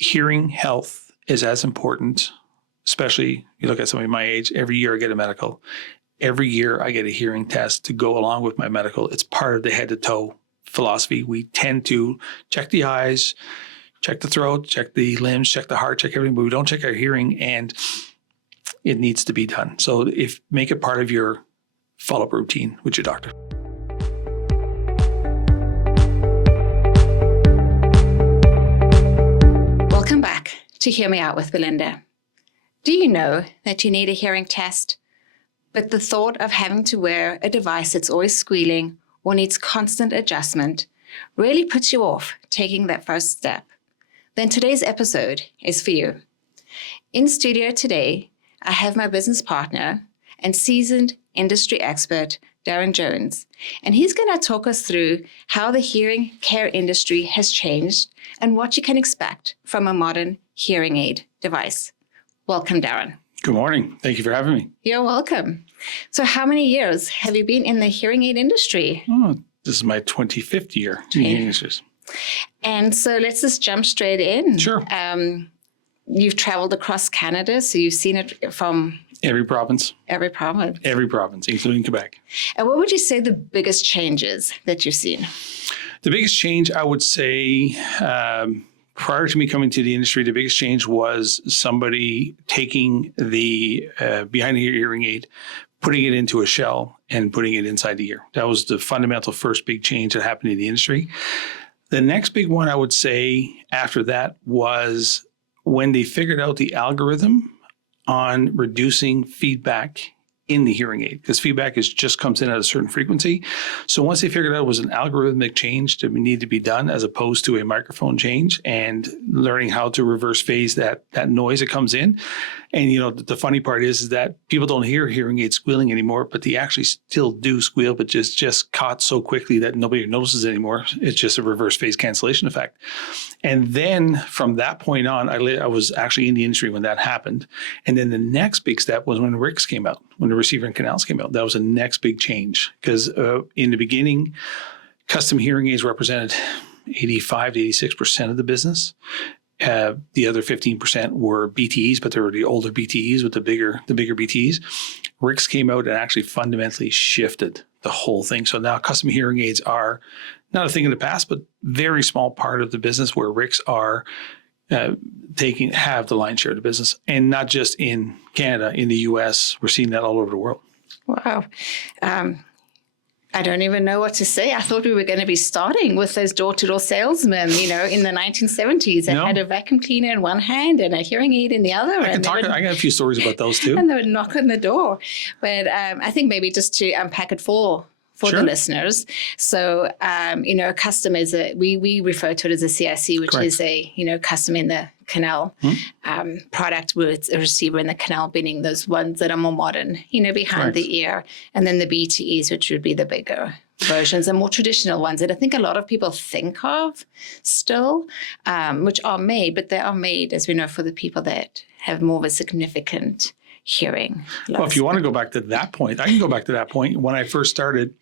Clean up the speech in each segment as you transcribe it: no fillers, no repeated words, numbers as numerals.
hearing health is as important, especially you look at somebody my age, every year I get a medical. Every year I get a hearing test to go along with my medical. It's part of the head to toe philosophy. We tend to check the eyes, check the throat, check the limbs, check the heart, check everything, but we don't check our hearing, and it needs to be done. So make it part of your follow-up routine with your doctor. Welcome back to Hear Me Out with Belinda. Do you know that you need a hearing test? But the thought of having to wear a device that's always squealing or needs constant adjustment really puts you off taking that first step. Then today's episode is for you. In studio today, I have my business partner and seasoned industry expert, Darren Jones, and he's going to talk us through how the hearing care industry has changed and what you can expect from a modern hearing aid device. Welcome, Darren. Good morning. Thank you for having me. You're welcome. So how many years have you been in the hearing aid industry? Oh, this is my 25th year in the industry. And so let's just jump straight in. Sure. You've traveled across Canada, so you've seen it from every province. Every province, including Quebec. And what would you say the biggest changes that you've seen? The biggest change, I would say, prior to me coming to the industry, the biggest change was somebody taking the behind the ear hearing aid, putting it into a shell and putting it inside the ear. That was the fundamental first big change that happened in the industry. The next big one I would say after that was when they figured out the algorithm on reducing feedback in the hearing aid, because feedback just comes in at a certain frequency. So once they figured out it was an algorithmic change that needed to be done as opposed to a microphone change, and learning how to reverse phase that noise that comes in. And the funny part is that people don't hear hearing aid squealing anymore, but they actually still do squeal, but just caught so quickly that nobody notices anymore. It's just a reverse phase cancellation effect. And then from that point on, I was actually in the industry when that happened. And then the next big step was when RICs came out, when the receiver and canals came out. That was the next big change, because in the beginning, custom hearing aids represented 85 to 86% of the business. The other 15% were BTEs, but they were the older BTEs with the bigger BTEs. RICs came out and actually fundamentally shifted the whole thing. So now custom hearing aids are not a thing in the past, but very small part of the business, where RICs are have the lion's share of the business, and not just in Canada, in the US. We're seeing that all over the world. Wow. I don't even know what to say. I thought we were going to be starting with those door-to-door salesmen, in the 1970s that had a vacuum cleaner in one hand and a hearing aid in the other. I got a few stories about those too. And they would knock on the door. But I think maybe just to unpack it for the listeners. So, custom is we refer to it as a CIC, which is a, custom in the canal product with a receiver in the canal, meaning those ones that are more modern, behind the ear. And then the BTEs, which would be the bigger versions and more traditional ones that I think a lot of people think of still, which are made, but they are made, as we know, for the people that have more of a significant hearing loss. Well, if you want to go back to that point, I can go back to that point. When I first started,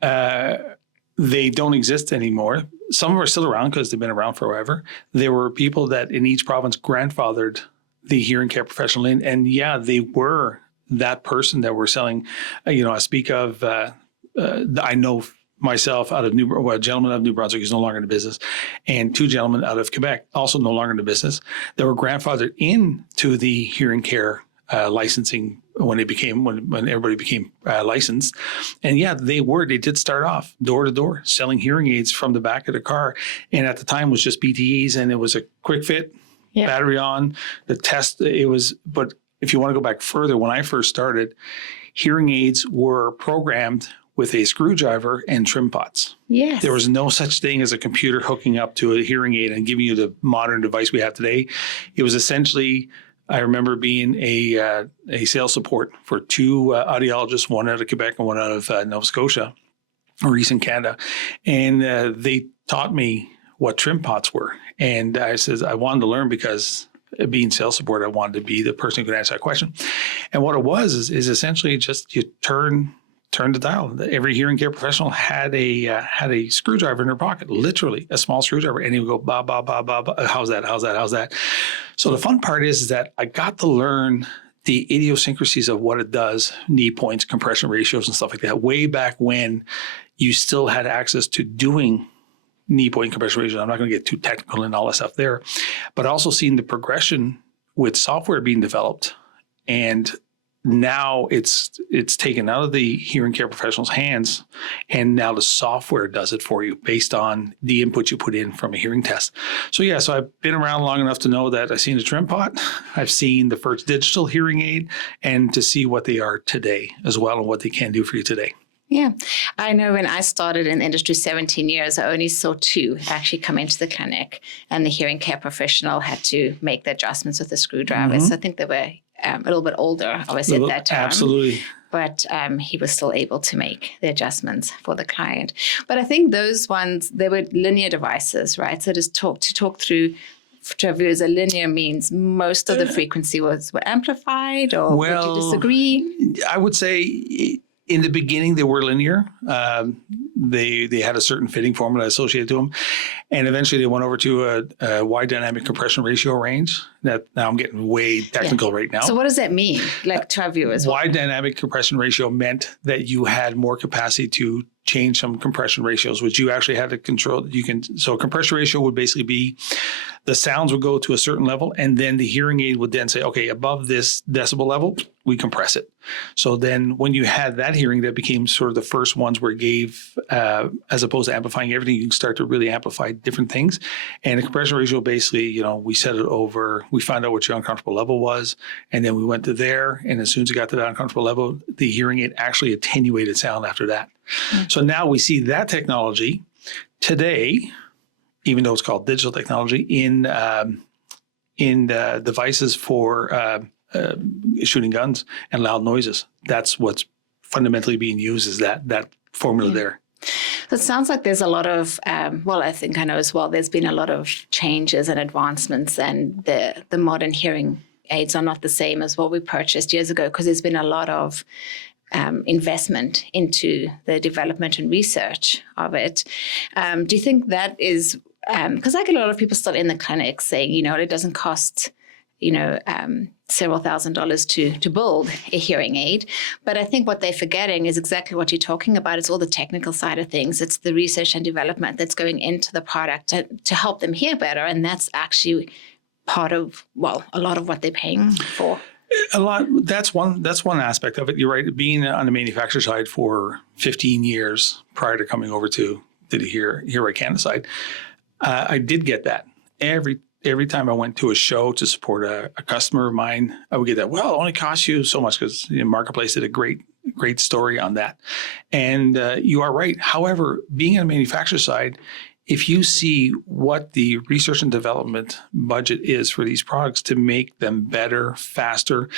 they don't exist anymore. Some of them are still around because they've been around forever. There were people that in each province grandfathered the hearing care professional in, and they were that person that were selling. I speak of. I know myself out of a gentleman out of New Brunswick is no longer in the business, and two gentlemen out of Quebec also no longer in the business. That were grandfathered into the hearing care licensing when everybody became licensed. And they did start off door to door selling hearing aids from the back of the car. And at the time was just BTEs, and it was a quick fit, battery on, the test. But if you want to go back further, when I first started, hearing aids were programmed with a screwdriver and trim pots. Yes. There was no such thing as a computer hooking up to a hearing aid and giving you the modern device we have today. It was essentially, I remember being a sales support for two audiologists, one out of Quebec and one out of Nova Scotia or Eastern Canada. And they taught me what trim pots were. And I said, I wanted to learn because being sales support, I wanted to be the person who could answer that question. And what it was is essentially just you turn turn the dial. Every hearing care professional had a screwdriver in their pocket, literally a small screwdriver, and he would go, ba, ba, ba, ba, ba. How's that? How's that? How's that? So the fun part is that I got to learn the idiosyncrasies of what it does, knee points, compression ratios, and stuff like that, way back when you still had access to doing knee point compression ratios. I'm not going to get too technical and all that stuff there, but also seeing the progression with software being developed. And now it's taken out of the hearing care professional's hands, and now the software does it for you based on the input you put in from a hearing test. So I've been around long enough to know that I've seen the trim pot, I've seen the first digital hearing aid, and to see what they are today as well and what they can do for you today. Yeah, I know when I started in the industry 17 years, I only saw two actually come into the clinic, and the hearing care professional had to make the adjustments with the screwdriver. So I think they were a little bit older, obviously, at that time. Absolutely. But he was still able to make the adjustments for the client. But I think those ones, they were linear devices, right? So just talk through to our viewers, a linear means most of the frequency were amplified, or would you disagree? I would say in the beginning, they were linear. They had a certain fitting formula associated to them. And eventually they went over to a wide dynamic compression ratio range. That now I'm getting way technical right now. So what does that mean, like to our viewers? Wide dynamic compression ratio meant that you had more capacity to change some compression ratios, which you actually had to control. So compression ratio would basically be the sounds would go to a certain level, and then the hearing aid would then say, okay, above this decibel level, we compress it. So then when you had that hearing, that became sort of the first ones where it gave, as opposed to amplifying everything, you can start to really amplify different things. And the compression ratio, basically, we set it over, we found out what your uncomfortable level was, and then we went to there. And as soon as it got to that uncomfortable level, the hearing aid actually attenuated sound after that. Mm-hmm. So now we see that technology today, even though it's called digital technology, in devices for shooting guns and loud noises. That's what's fundamentally being used, is that formula there. So it sounds like there's a lot of, I think I know as well, there's been a lot of changes and advancements, and the modern hearing aids are not the same as what we purchased years ago, because there's been a lot of investment into the development and research of it. Do you think that is, because I get a lot of people still in the clinic saying, it doesn't cost, several $1,000s to build a hearing aid. But I think what they're forgetting is exactly what you're talking about. It's all the technical side of things. It's the research and development that's going into the product to help them hear better. And that's actually part of, a lot of what they're paying for. A lot. That's one aspect of it. You're right. Being on the manufacturer side for 15 years prior to coming over to the Hear Right Canada side, I did get that. Every time I went to a show to support a customer of mine, I would get that. Well, it only costs you so much, because Marketplace did a great story on that. And you are right. However, being on the manufacturer side, if you see what the research and development budget is for these products to make them better, faster,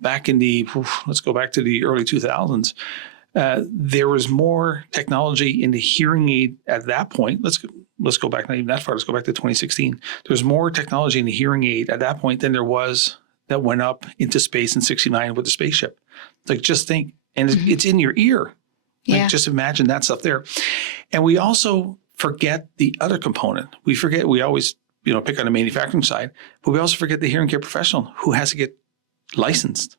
back in let's go back to the early 2000s, there was more technology in the hearing aid at that point. Let's go back, not even that far. Let's go back to 2016. There's more technology in the hearing aid at that point than there was that went up into space in '69 with the spaceship. Just think, and it's in your ear. Just imagine that stuff there. And we also forget the other component. We always, pick on the manufacturing side, but we also forget the hearing care professional who has to get licensed,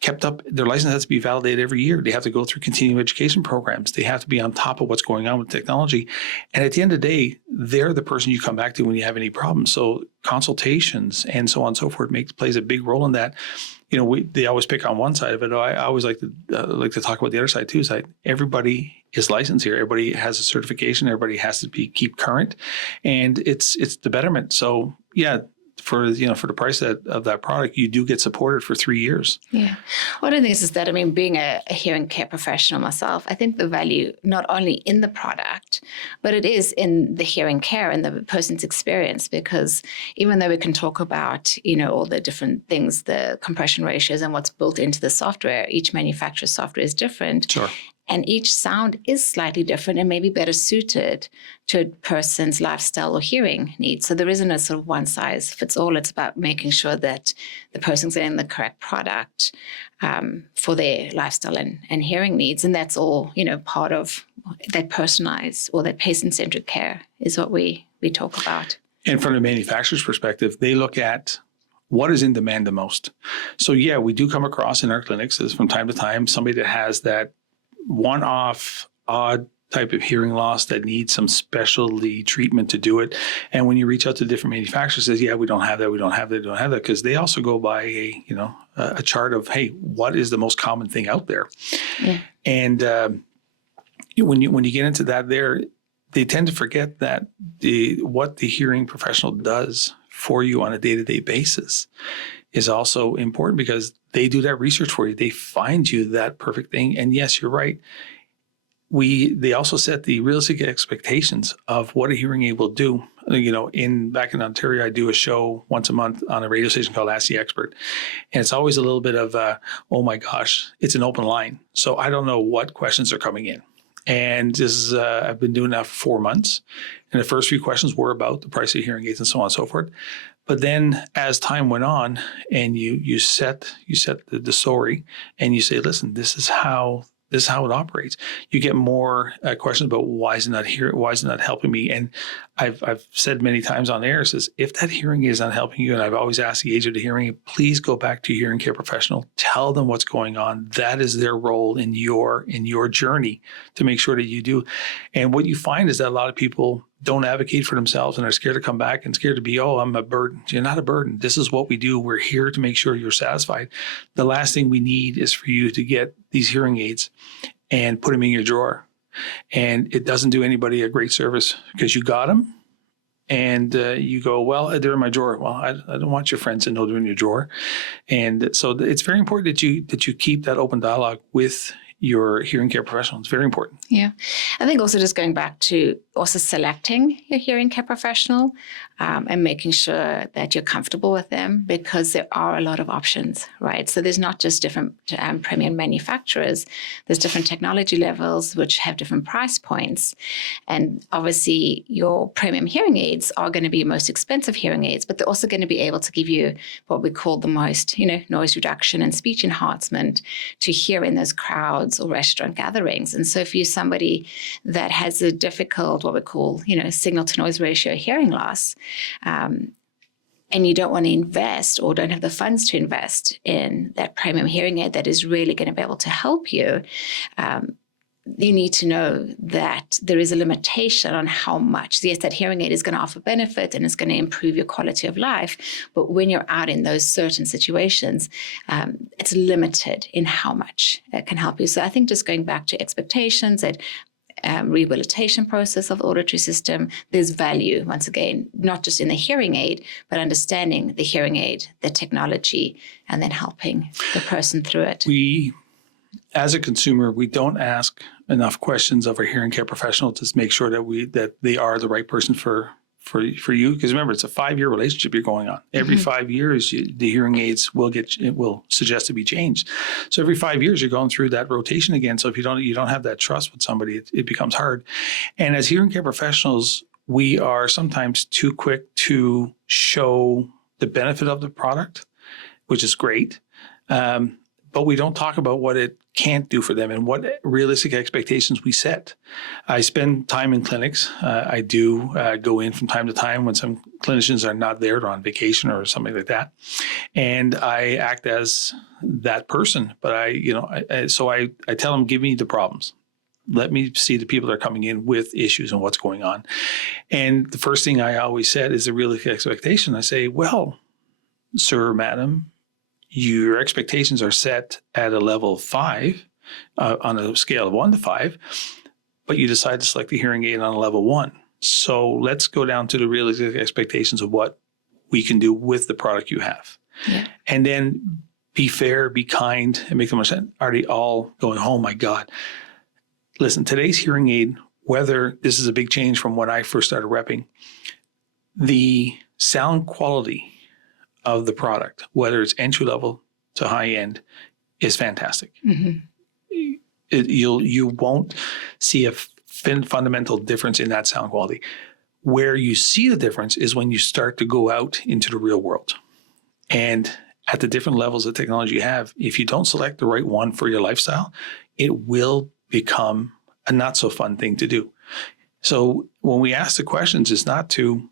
kept up. Their license has to be validated every year. They have to go through continuing education programs. They have to be on top of what's going on with technology. And at the end of the day, they're the person you come back to when you have any problems. So consultations and so on and so forth plays a big role in that. They always pick on one side of it. I always like to talk about the other side too. Everybody is licensed here. Everybody has a certification. Everybody has to keep current, and it's the betterment. So for the price of that product, you do get supported for 3 years. Yeah. One of the things is that, being a hearing care professional myself, I think the value not only in the product, but it is in the hearing care and the person's experience, because even though we can talk about, all the different things, the compression ratios and what's built into the software, each manufacturer's software is different. Sure. And each sound is slightly different and maybe better suited to a person's lifestyle or hearing needs. So there isn't a sort of one size fits all. It's about making sure that the person's getting the correct product for their lifestyle and hearing needs. And that's all, part of that personalized or that patient-centered care is what we talk about. And from the manufacturer's perspective, they look at what is in demand the most. So yeah, we do come across in our clinics as from time to time somebody that has that one-off odd type of hearing loss that needs some specialty treatment to do it. And when you reach out to different manufacturers, says, yeah, we don't have that, we don't have that, we don't have that, because they also go by a chart of, hey, what is the most common thing out there? Yeah. And when you get into that there, they tend to forget that what the hearing professional does for you on a day-to-day basis is also important, because they do that research for you. They find you that perfect thing. And yes, you're right. They also set the realistic expectations of what a hearing aid will do. Back in Ontario, I do a show once a month on a radio station called Ask the Expert. And it's always a little bit of, oh my gosh, it's an open line. So I don't know what questions are coming in. And this is, I've been doing that for 4 months. And the first few questions were about the price of hearing aids and so on and so forth. But then as time went on and you set the story and you say, listen, this is how it operates. You get more questions about why is it not here? Why is it not helping me? And I've said many times on air, says, if that hearing aid is not helping you, and I've always asked the agent of the hearing aid, please go back to your hearing care professional. Tell them what's going on. That is their role in your journey to make sure that you do. And what you find is that a lot of people don't advocate for themselves and are scared to come back and scared to be, oh, I'm a burden. You're not a burden. This is what we do. We're here to make sure you're satisfied. The last thing we need is for you to get these hearing aids and put them in your drawer. And it doesn't do anybody a great service, because you got them and you go, well, they're in my drawer. Well, I don't want your friends to know they're in your drawer. And so it's very important that you keep that open dialogue with your hearing care professional. It's very important. Yeah. I think also just going back to also selecting your hearing care professional and making sure that you're comfortable with them, because there are a lot of options, right? So there's not just different premium manufacturers. There's different technology levels which have different price points. And obviously your premium hearing aids are going to be your most expensive hearing aids, but they're also going to be able to give you what we call the most, noise reduction and speech enhancement to hear in those crowds or restaurant gatherings. And so if you're somebody that has a difficult, what we call, signal to noise ratio hearing loss, and you don't want to invest or don't have the funds to invest in that premium hearing aid that is really going to be able to help you, you need to know that there is a limitation on how much. Yes, that hearing aid is going to offer benefit and it's going to improve your quality of life. But when you're out in those certain situations, it's limited in how much it can help you. So I think just going back to expectations, that rehabilitation process of the auditory system, there's value, once again, not just in the hearing aid, but understanding the hearing aid, the technology, and then helping the person through it. As a consumer, we don't ask enough questions of our hearing care professional to make sure that they are the right person for you. Because remember, it's a 5-year relationship you're going on. Every 5 years, the hearing aids will suggest to be changed. So every 5 years, you're going through that rotation again. So if you don't have that trust with somebody, it becomes hard. And as hearing care professionals, we are sometimes too quick to show the benefit of the product, which is great. But we don't talk about what it can't do for them and what realistic expectations we set. I spend time in clinics. I do go in from time to time when some clinicians are not there, they're on vacation or something like that. And I act as that person. But I tell them, give me the problems. Let me see the people that are coming in with issues and what's going on. And the first thing I always said is a realistic expectation. I say, well, sir, madam, your expectations are set at a level of 5 on a scale of 1 to 5, but you decide to select the hearing aid on a level 1. So let's go down to the realistic expectations of what we can do with the product you have. Yeah. And then be fair, be kind, and make them understand. Are they all going, oh my God? Listen, today's hearing aid, whether this is a big change from when I first started repping, the sound quality of the product, whether it's entry level to high end, is fantastic. Mm-hmm. You won't see a fundamental difference in that sound quality. Where you see the difference is when you start to go out into the real world. And at the different levels of technology you have, if you don't select the right one for your lifestyle, it will become a not so fun thing to do. So when we ask the questions, it's not to,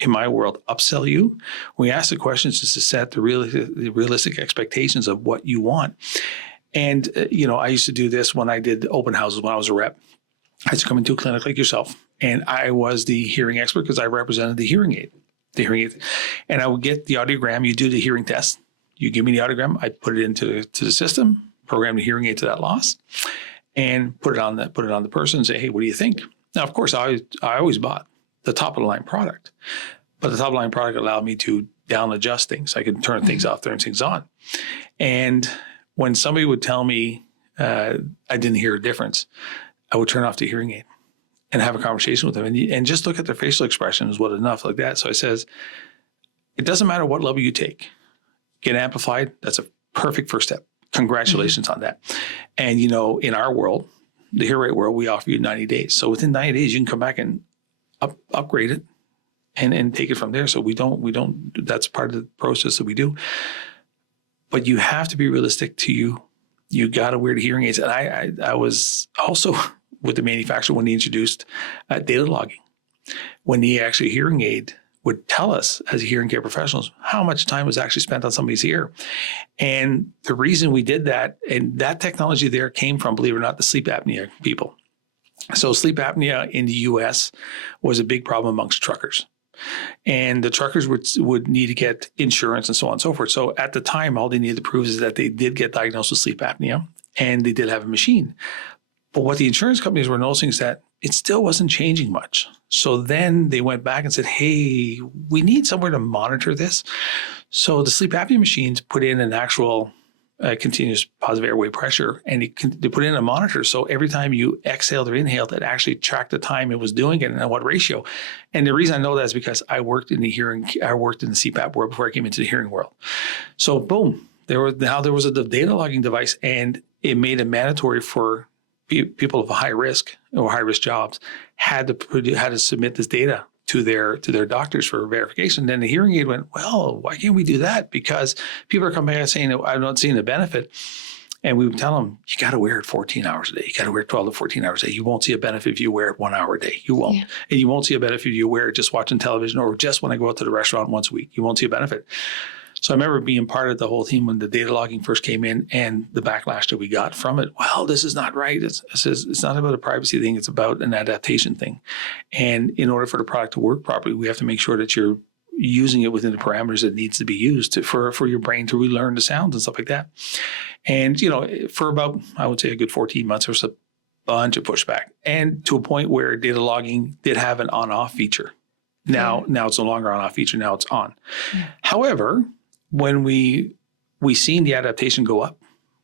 in my world, upsell you. When we ask the questions, is to set the realistic expectations of what you want. And, I used to do this when I did open houses when I was a rep. I used to come into a clinic like yourself, and I was the hearing expert because I represented the hearing aid. And I would get the audiogram. You do the hearing test. You give me the audiogram. I put it into the system, program the hearing aid to that loss, and put it on the person and say, hey, what do you think? Now, of course, I always bought the top of the line product, but the top of the line product allowed me to down adjust things. I could turn things off, turn things on. And when somebody would tell me I didn't hear a difference, I would turn off the hearing aid and have a conversation with them and just look at their facial expression is what enough like that. So I says, it doesn't matter what level you take. Get amplified. That's a perfect first step. Congratulations on that. And, in our world, the hear rate world, we offer you 90 days. So within 90 days, you can come back and upgrade it and take it from there. So we don't, that's part of the process that we do. But you have to be realistic to you. You got to wear the hearing aids. And I was also with the manufacturer when they introduced data logging, when the actual hearing aid would tell us as hearing care professionals how much time was actually spent on somebody's ear. And the reason we did that, and that technology there came from, believe it or not, the sleep apnea people. So sleep apnea in the US was a big problem amongst truckers. And the truckers would need to get insurance and so on and so forth. So at the time, all they needed to prove is that they did get diagnosed with sleep apnea and they did have a machine. But what the insurance companies were noticing is that it still wasn't changing much. So then they went back and said, hey, we need somewhere to monitor this. So the sleep apnea machines put in an actual continuous positive airway pressure, and they put in a monitor. So every time you exhaled or inhaled, it actually tracked the time it was doing it and at what ratio. And the reason I know that is because I worked in the CPAP world before I came into the hearing world. So boom, there was a data logging device, and it made it mandatory for people of high risk or high risk jobs had to submit this data to their doctors for verification. Then the hearing aid went, well, why can't we do that? Because people are coming back saying, I'm not seeing the benefit. And we would tell them, you got to wear it 14 hours a day. You got to wear it 12 to 14 hours a day. You won't see a benefit if you wear it 1 hour a day. You won't. Yeah. And you won't see a benefit if you wear it just watching television or just when I go out to the restaurant once a week. You won't see a benefit. So I remember being part of the whole team when the data logging first came in, and the backlash that we got from it. Well, this is not right. It's not about a privacy thing. It's about an adaptation thing. And in order for the product to work properly, we have to make sure that you're using it within the parameters it needs to be used for your brain to relearn the sounds and stuff like that. And, for about, I would say a good 14 months, there was a bunch of pushback, and to a point where data logging did have an on-off feature. Now it's no longer on-off feature. Now it's on. Yeah. However, when we seen the adaptation go up,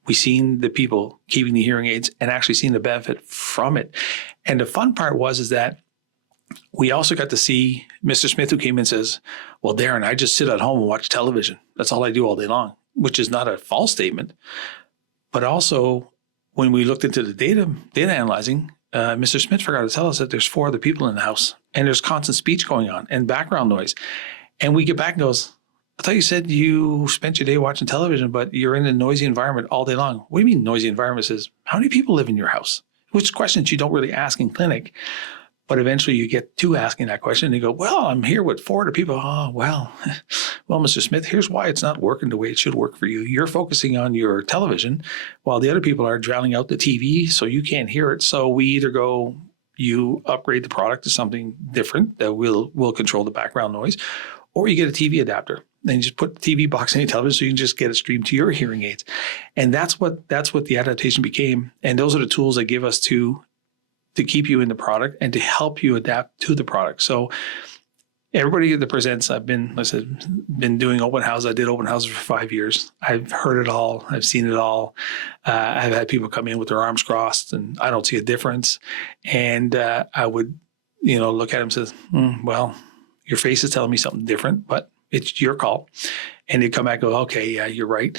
we seen the people keeping the hearing aids and actually seeing the benefit from it. And the fun part is that we also got to see Mr. Smith, who came in and says, well, Darren, I just sit at home and watch television. That's all I do all day long, which is not a false statement. But also, when we looked into the data analyzing, Mr. Smith forgot to tell us that there's 4 other people in the house, and there's constant speech going on and background noise. And we get back and goes, I thought you said you spent your day watching television, but you're in a noisy environment all day long. What do you mean noisy environment? Says, how many people live in your house? Which questions you don't really ask in clinic. But eventually you get to asking that question and you go, well, I'm here with 4 other people. Oh, well, Mr. Smith, here's why it's not working the way it should work for you. You're focusing on your television while the other people are drowning out the TV, so you can't hear it. So we either go, you upgrade the product to something different that will control the background noise, or you get a TV adapter. Then you just put the TV box in your television so you can just get it streamed to your hearing aids. And that's what the adaptation became. And those are the tools that give us to keep you in the product and to help you adapt to the product. So everybody that presents, I've been doing open houses. I did open houses for 5 years. I've heard it all. I've seen it all. I've had people come in with their arms crossed and I don't see a difference. And I would, look at them and say, well, your face is telling me something different, but it's your call. And they come back and go, okay, yeah, you're right.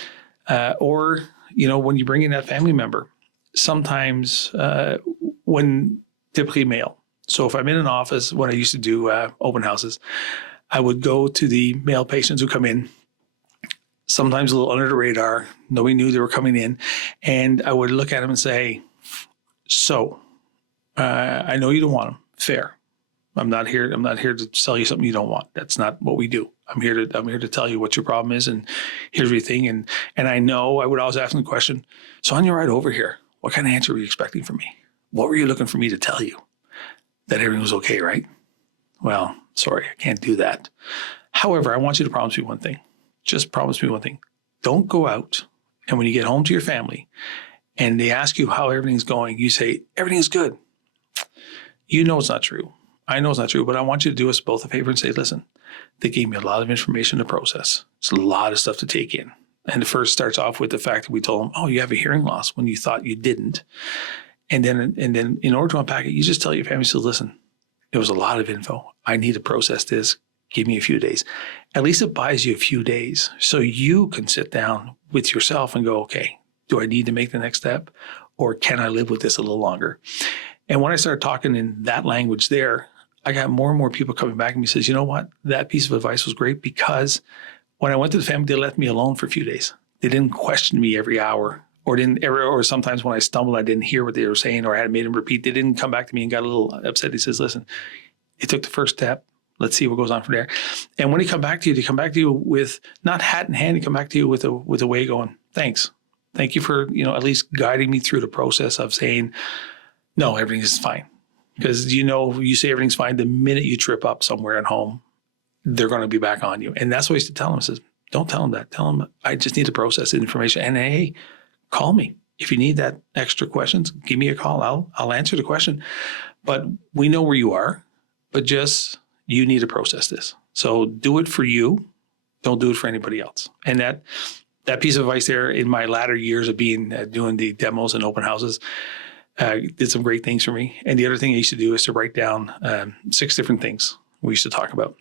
Or, when you bring in that family member sometimes when typically mail. So if I'm in an office, when I used to do open houses, I would go to the male patients who come in, sometimes a little under the radar. Nobody knew they were coming in. And I would look at them and say, so I know you don't want them. Fair. I'm not here to sell you something you don't want. That's not what we do. I'm here to tell you what your problem is, and here's everything. And I know I would always ask them the question, so on your ride over here, what kind of answer were you expecting from me? What were you looking for me to tell you? That everything was okay, right? Well, sorry, I can't do that. However, I want you to promise me one thing. Just promise me one thing. Don't go out, and when you get home to your family and they ask you how everything's going, you say, everything's good. You know it's not true. I know it's not true, but I want you to do us both a favor and say, listen, they gave me a lot of information to process. It's a lot of stuff to take in. And the first starts off with the fact that we told them, oh, you have a hearing loss when you thought you didn't. And then in order to unpack it, you just tell your family, so listen, it was a lot of info. I need to process this. Give me a few days. At least it buys you a few days so you can sit down with yourself and go, okay, do I need to make the next step, or can I live with this a little longer? And when I started talking in that language there, I got more and more people coming back to me and says, you know what? That piece of advice was great, because when I went to the family, they left me alone for a few days. They didn't question me every hour, or sometimes when I stumbled, I didn't hear what they were saying, or I had made them repeat. They didn't come back to me and got a little upset. He says, listen, you took the first step. Let's see what goes on from there. And when they come back to you, they come back to you with not hat in hand. They come back to you with a way going, thanks. Thank you for, at least guiding me through the process of saying, no, everything is fine. Because, you say everything's fine. The minute you trip up somewhere at home, they're going to be back on you. And that's what I used to tell them. I says, don't tell them that. Tell them I just need to process the information. And hey, call me. If you need that extra questions, give me a call. I'll answer the question. But we know where you are, but just you need to process this. So do it for you. Don't do it for anybody else. And that piece of advice there in my latter years of being doing the demos and open houses did some great things for me. And the other thing I used to do is to write down 6 different things we used to talk about.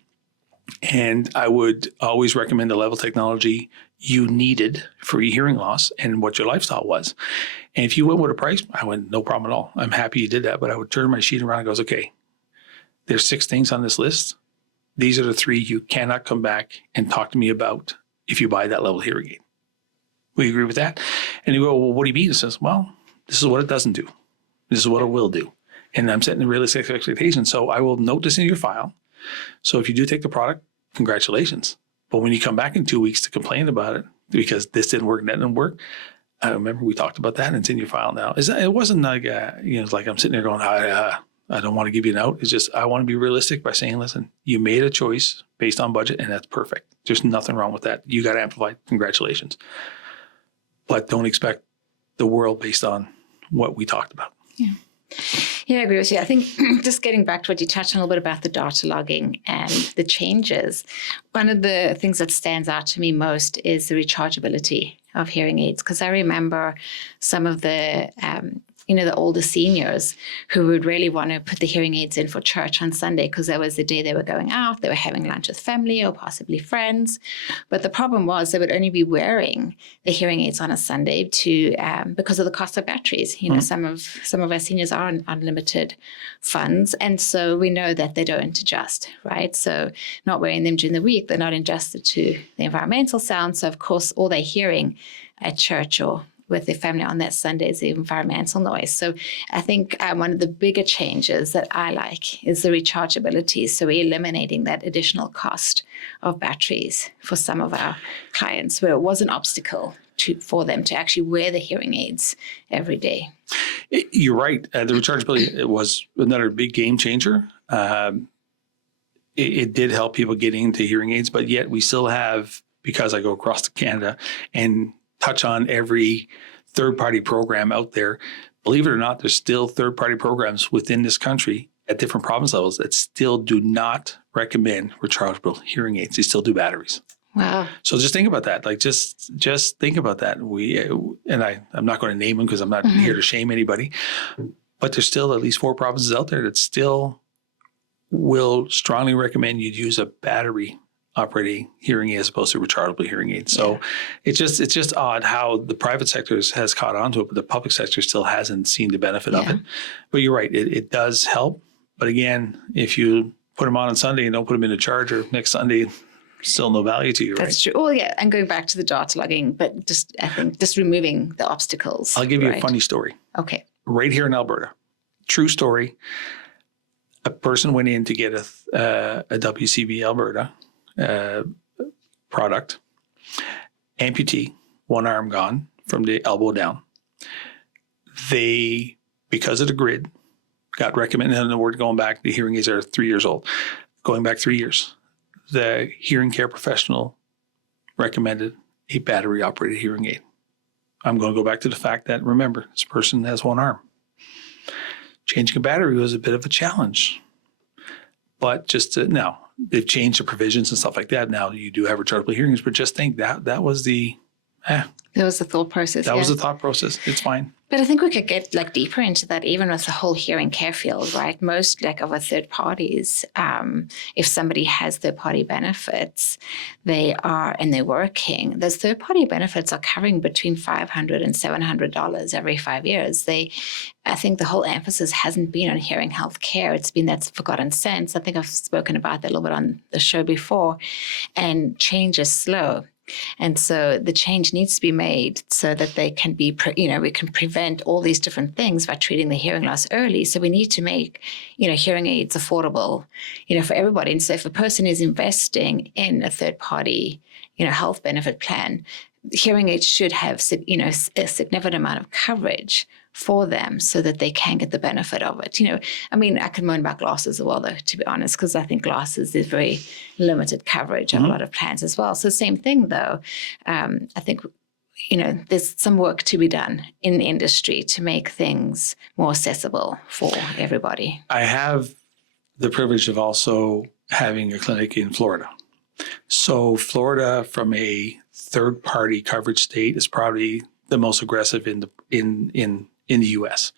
And I would always recommend the level of technology you needed for your hearing loss and what your lifestyle was. And if you went with a price, I went, no problem at all. I'm happy you did that. But I would turn my sheet around and goes, okay, there's 6 things on this list. These are the 3 you cannot come back and talk to me about if you buy that level hearing aid. We agree with that? And you go, well, what do you mean? It says, well, this is what it doesn't do. This is what it will do. And I'm setting a realistic expectation. So I will note this in your file. So if you do take the product, congratulations. But when you come back in 2 weeks to complain about it because this didn't work and that didn't work, I remember we talked about that and it's in your file now. It wasn't like, it's like I'm sitting there going, I don't want to give you an out. It's just, I want to be realistic by saying, listen, you made a choice based on budget and that's perfect. There's nothing wrong with that. You got amplified. Congratulations. But don't expect the world based on what we talked about. Yeah, I agree with you. I think just getting back to what you touched on a little bit about the data logging and the changes, one of the things that stands out to me most is the rechargeability of hearing aids. Because I remember some of the the older seniors who would really want to put the hearing aids in for church on Sunday because that was the day they were going out, they were having lunch with family or possibly friends. But the problem was they would only be wearing the hearing aids on a Sunday because of the cost of batteries. Some of our seniors are on unlimited funds. And so we know that they don't adjust, right? So not wearing them during the week, they're not adjusted to the environmental sound. So of course, all they're hearing at church or with their family on that Sunday is the environmental noise. So I think one of the bigger changes that I like is the rechargeability. So we're eliminating that additional cost of batteries for some of our clients where it was an obstacle for them to actually wear the hearing aids every day. You're right. The rechargeability it was another big game changer. It did help people get into hearing aids, but yet we still have, because I go across to Canada and touch on every third-party program out there. Believe it or not, there's still third-party programs within this country at different province levels that still do not recommend rechargeable hearing aids. They still do batteries. Wow. So just think about that. Like just think about that. I'm not going to name them because I'm not here to shame anybody, but there's still at least 4 provinces out there that still will strongly recommend you use a battery operate a hearing aid as opposed to a rechargeable hearing aid. So it's just odd how the private sector has caught on to it, but the public sector still hasn't seen the benefit of it. But you're right, it does help. But again, if you put them on Sunday and don't put them in a charger next Sunday, still no value to you, right? That's true. Oh, yeah. And going back to the data logging, but I think just removing the obstacles. I'll give you a funny story. Okay. Right here in Alberta, true story. A person went in to get a WCB Alberta product, amputee, one arm gone from the elbow down. They, because of the grid, got recommended, and we're going back, the hearing aids are 3 years old, going back 3 years. The hearing care professional recommended a battery operated hearing aid. I'm going to go back to the fact that, remember, this person has one arm. Changing a battery was a bit of a challenge. But now, they've changed the provisions and stuff like that. Now you do have rechargeable hearing aids, but just think that was the... That was the thought process. That was the thought process. It's fine. But I think we could get deeper into that, even with the whole hearing care field, right? Most of our third parties, if somebody has third party benefits, and they're working, those third party benefits are covering between $500 and $700 every 5 years. I think the whole emphasis hasn't been on hearing health care. It's been that forgotten sense. I think I've spoken about that a little bit on the show before, and change is slow. And so the change needs to be made so that they can be, we can prevent all these different things by treating the hearing loss early. So we need to make, hearing aids affordable, for everybody. And so if a person is investing in a third party, health benefit plan, hearing aids should have, a significant amount of coverage for them so that they can get the benefit of it. I could moan about glasses as well, though, to be honest, because I think glasses is very limited coverage on a lot of plans as well. So same thing, though. I think, there's some work to be done in the industry to make things more accessible for everybody. I have the privilege of also having a clinic in Florida. So Florida, from a third-party coverage state, is probably the most aggressive in the U.S.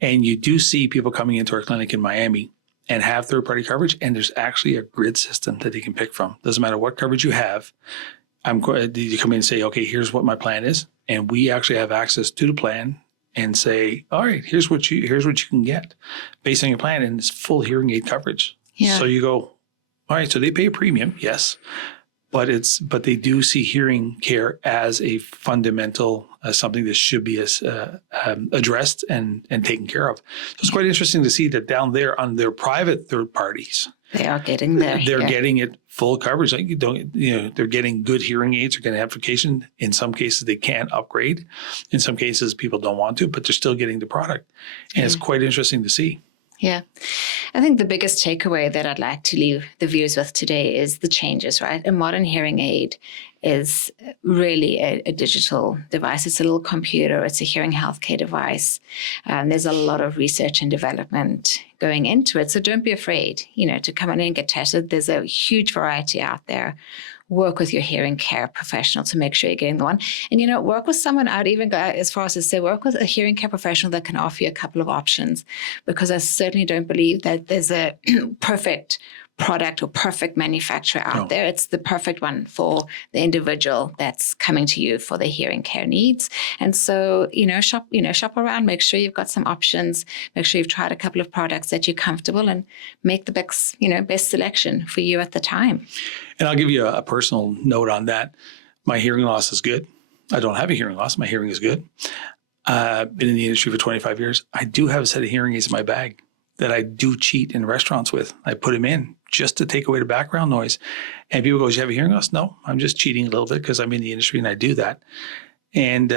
And you do see people coming into our clinic in Miami and have third-party coverage, and there's actually a grid system that they can pick from. Doesn't matter what coverage you have. You come in and say, okay, here's what my plan is, and we actually have access to the plan and say, all right, here's what you can get based on your plan, and it's full hearing aid coverage. Yeah. So you go, all right, so they pay a premium, yes, but they do see hearing care as a fundamental, something that should be addressed and taken care of. So it's quite interesting to see that down there on their private third parties, they are getting there. They're getting it full coverage. They're getting good hearing aids. They're getting application. In some cases, they can't upgrade. In some cases, people don't want to, but they're still getting the product, and it's quite interesting to see. Yeah. I think the biggest takeaway that I'd like to leave the viewers with today is the changes, right? A modern hearing aid is really a digital device. It's a little computer. It's a hearing healthcare device. There's a lot of research and development going into it. So don't be afraid, to come in and get tested. There's a huge variety out there. Work with your hearing care professional to make sure you're getting the one. And, work with someone. I'd even go as far as to say work with a hearing care professional that can offer you a couple of options, because I certainly don't believe that there's a perfect product or perfect manufacturer out there. It's the perfect one for the individual that's coming to you for their hearing care needs. And so, shop around, make sure you've got some options, make sure you've tried a couple of products that you're comfortable, and make the best selection for you at the time. And I'll give you a personal note on that. My hearing loss is good. I don't have a hearing loss. My hearing is good. Been in the industry for 25 years. I do have a set of hearing aids in my bag that I do cheat in restaurants with. I put them in just to take away the background noise. And people go, "Do you have a hearing loss?" No, I'm just cheating a little bit because I'm in the industry and I do that. And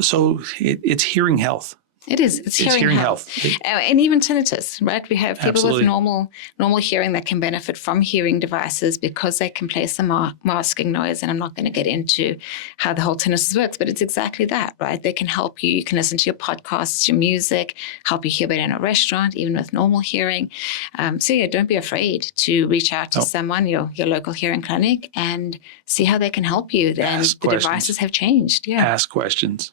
so it's hearing health. It is. It's hearing health. And even tinnitus, right? We have people with normal hearing that can benefit from hearing devices because they can play some masking noise. And I'm not going to get into how the whole tinnitus works, but it's exactly that, right? They can help you. You can listen to your podcasts, your music, help you hear better in a restaurant, even with normal hearing. Don't be afraid to reach out to someone, your local hearing clinic, and see how they can help you. And the devices have changed. Yeah. Ask questions.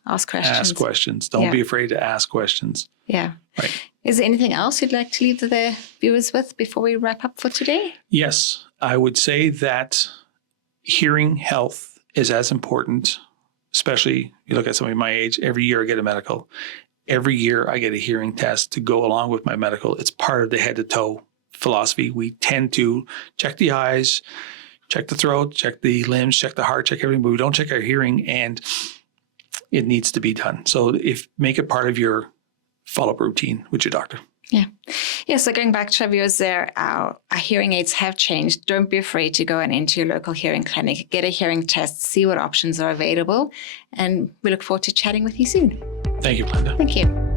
Don't be afraid to ask questions. Yeah. Right. Is there anything else you'd like to leave the viewers with before we wrap up for today? Yes. I would say that hearing health is as important, especially you look at somebody my age, every year I get a medical. Every year I get a hearing test to go along with my medical. It's part of the head to toe philosophy. We tend to check the eyes, check the throat, check the limbs, check the heart, check everything, but we don't check our hearing, and it needs to be done. So make it part of your follow-up routine with your doctor. Yeah, so going back to viewers there, our hearing aids have changed. Don't be afraid to go into your local hearing clinic, get a hearing test, see what options are available, and we look forward to chatting with you soon. Thank you, Belinda. Thank you.